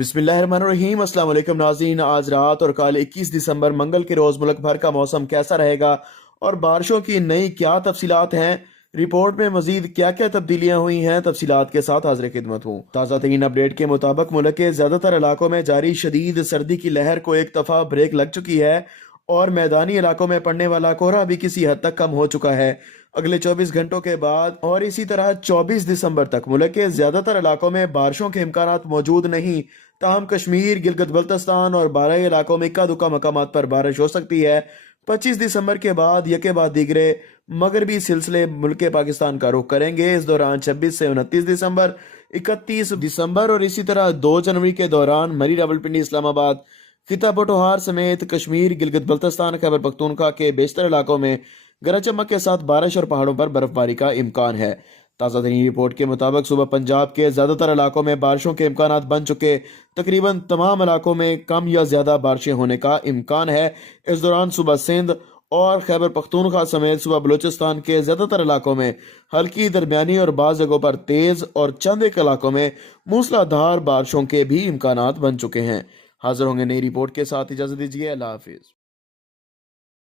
बिस्मिल्लाहिर्रहमानिर्रहीम। अस्सलाम वालेकुम नाज़रीन। आज रात और कल 21 दिसंबर मंगल के रोज़ मुल्क भर का मौसम कैसा रहेगा और बारिशों की नई क्या तफसीलात हैं, रिपोर्ट में मजीद क्या क्या तब्दीलियां हुई हैं, तफसीलात के साथ हाजिर खिदमत हूँ। ताज़ा तरीन अपडेट के मुताबिक मुल्क के ज़्यादातर इलाकों में जारी शदीद सर्दी की लहर को एक दफ़ा ब्रेक लग चुकी है और मैदानी इलाकों में पड़ने वाला कोहरा भी किसी हद तक कम हो चुका है। अगले 24 घंटों के बाद और इसी तरह 24 दिसंबर तक मुल्क के ज्यादातर इलाकों में बारिशों के इम्कानात मौजूद नहीं। ताहम कश्मीर, गिलगित बल्तिस्तान और बारह इलाकों में इक्का दुक्का मकामात पर बारिश हो सकती है। 25 दिसंबर के बाद यके बाद दीगरे मगरबी सिलसिले मुल्क पाकिस्तान का रुख करेंगे। इस दौरान 26 से 29 दिसंबर, 31 दिसंबर और इसी तरह 2 जनवरी के दौरान मरी, रावलपिंडी, इस्लामाबाद, खिता पोटोहार समेत कश्मीर, गिलगित बल्तिस्तान, खैबर पख्तूनख्वा के बेशतर इलाकों में गरज चमक के साथ बारिश और पहाड़ों पर बर्फबारी का इम्कान है। ताज़ा तरीन रिपोर्ट के मुताबिक सुबह पंजाब के ज़्यादातर इलाकों में बारिशों के इम्कान बन चुके। तकरीबन तमाम इलाकों में कम या ज़्यादा बारिशें होने का इम्कान है। इस दौरान सुबह सिंध और खैबर पख्तूनख्वा समेत सुबह बलूचिस्तान के ज़्यादातर इलाकों में हल्की, दरमियानी और बाज़ जगहों पर तेज़ और चंद एक इलाकों में मूसलाधार बारिशों के भी इम्कान बन चुके हैं। हाजिर होंगे नई रिपोर्ट के साथ। इजाज़त दीजिए। अल्लाह हाफिज़।